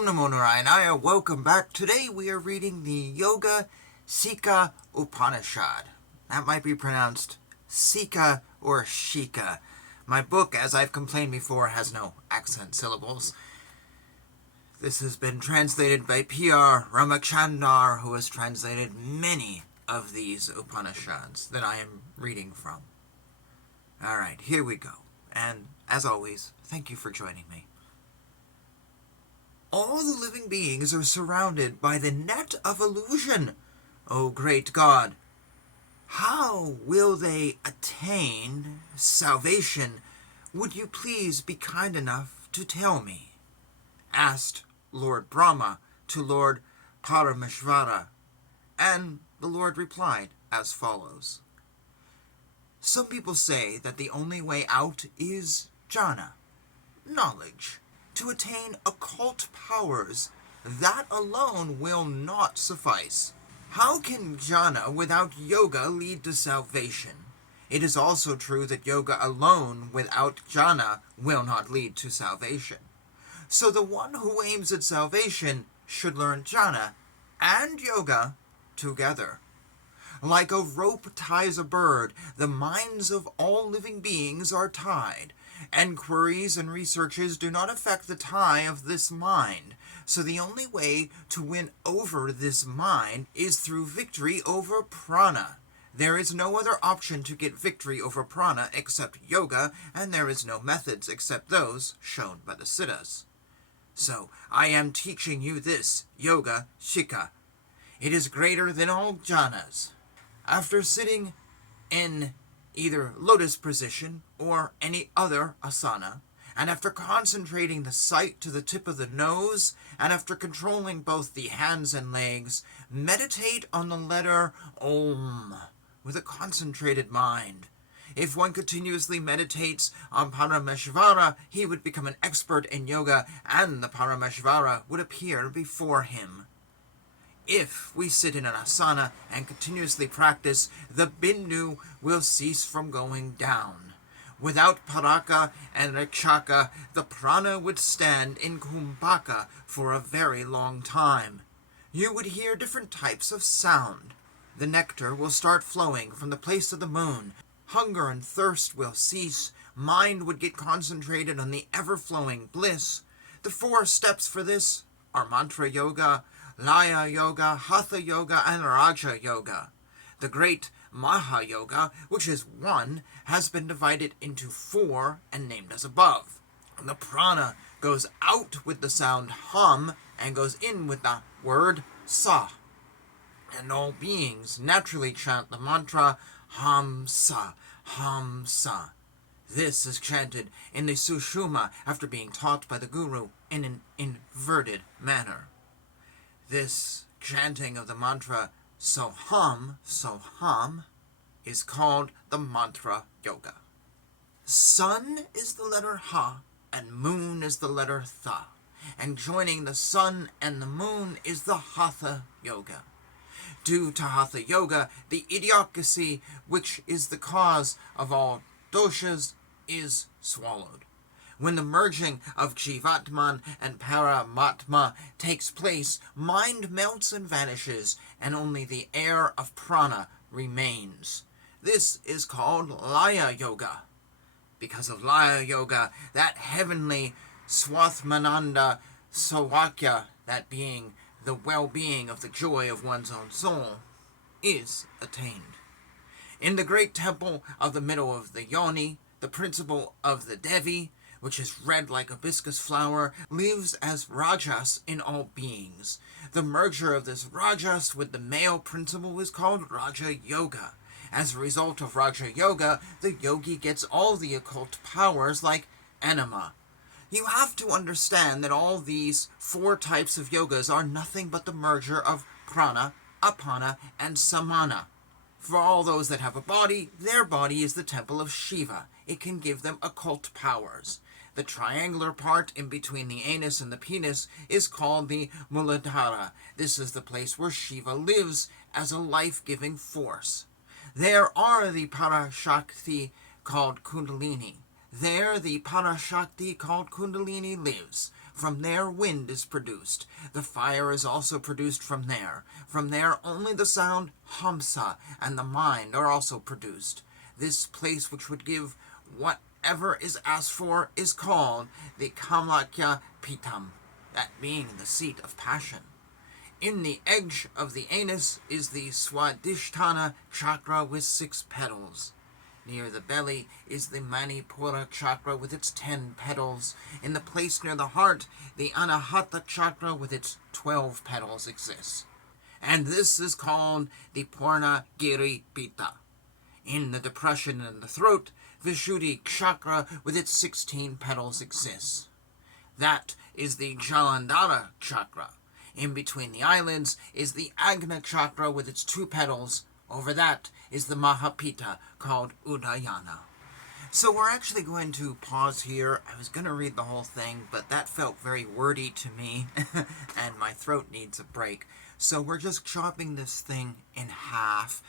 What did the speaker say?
Om Namo Narayana. Welcome back. Today we are reading the Yoga Sikha Upanishad. That might be pronounced Sika or Shika. My book, as I've complained before, has no accent syllables. This has been translated by P.R. Ramachandar, who has translated many of these Upanishads that I am reading from. Alright, here we go. And, as always, thank you for joining me. All the living beings are surrounded by the net of illusion, O great God. How will they attain salvation? Would you please be kind enough to tell me? Asked Lord Brahma to Lord Parameshvara, and the Lord replied as follows. Some people say that the only way out is jhana, knowledge. To attain occult powers, that alone will not suffice. How can jhana without yoga lead to salvation? It is also true that yoga alone without jhana will not lead to salvation. So the one who aims at salvation should learn jhana and yoga together. Like a rope ties a bird, the minds of all living beings are tied. Enquiries and researches do not affect the tie of this mind, so the only way to win over this mind is through victory over prana. There is no other option to get victory over prana except yoga, and there is no methods except those shown by the Siddhas. So, I am teaching you this, Yoga Shikha. It is greater than all jhanas. After sitting in either lotus position or any other asana, and after concentrating the sight to the tip of the nose, and after controlling both the hands and legs, meditate on the letter Om with a concentrated mind. If one continuously meditates on Parameshvara, he would become an expert in yoga, and the Parameshvara would appear before him. If we sit in an asana and continuously practice, the bindu will cease from going down. Without paraka and rakshaka, the prana would stand in kumbhaka for a very long time. You would hear different types of sound. The nectar will start flowing from the place of the moon. Hunger and thirst will cease. Mind would get concentrated on the ever-flowing bliss. The 4 steps for this are mantra yoga, Laya Yoga, Hatha Yoga, and Raja Yoga. The great Maha Yoga, which is 1, has been divided into 4 and named as above. The prana goes out with the sound hum and goes in with the word sa. And all beings naturally chant the mantra Ham Sa, Ham Sa. This is chanted in the Sushumna after being taught by the Guru in an inverted manner. This chanting of the mantra Soham, Soham, is called the mantra yoga. Sun is the letter Ha, and moon is the letter Tha, and joining the sun and the moon is the Hatha yoga. Due to Hatha yoga, the idiocracy, which is the cause of all doshas, is swallowed. When the merging of Jivatman and Paramatma takes place, mind melts and vanishes, and only the air of prana remains. This is called Laya Yoga. Because of Laya Yoga, that heavenly Swathmananda Sawakya, that being the well-being of the joy of one's own soul, is attained. In the great temple of the middle of the Yoni, the principle of the Devi, which is red like hibiscus flower, lives as Rajas in all beings. The merger of this Rajas with the male principle is called Raja Yoga. As a result of Raja Yoga, the yogi gets all the occult powers like anima. You have to understand that all these 4 types of yogas are nothing but the merger of prana, apana, and samana. For all those that have a body, their body is the temple of Shiva. It can give them occult powers. The triangular part in between the anus and the penis is called the Muladhara. This is the place where Shiva lives as a life-giving force. There are the Parashakti called Kundalini. There the Parashakti called Kundalini lives. From there, wind is produced. The fire is also produced from there. From there, only the sound Hamsa and the mind are also produced. This place which would give whatever is asked for is called the Kamlakya Pitam, that being the seat of passion. In the edge of the anus is the Swadhisthana chakra with 6 petals. Near the belly is the Manipura chakra with its 10 petals. In the place near the heart, the Anahata chakra with its 12 petals exists. And this is called the Purna Giri Pitta. In the depression in the throat, Vishuddhi chakra with its 16 petals exists. That is the Jalandhara chakra. In between the eyelids is the Agna chakra with its 2 petals. Over that is the Mahapitta called Udayana. So we're actually going to pause here. I was going to read the whole thing, but that felt very wordy to me, and my throat needs a break. So we're just chopping this thing in half,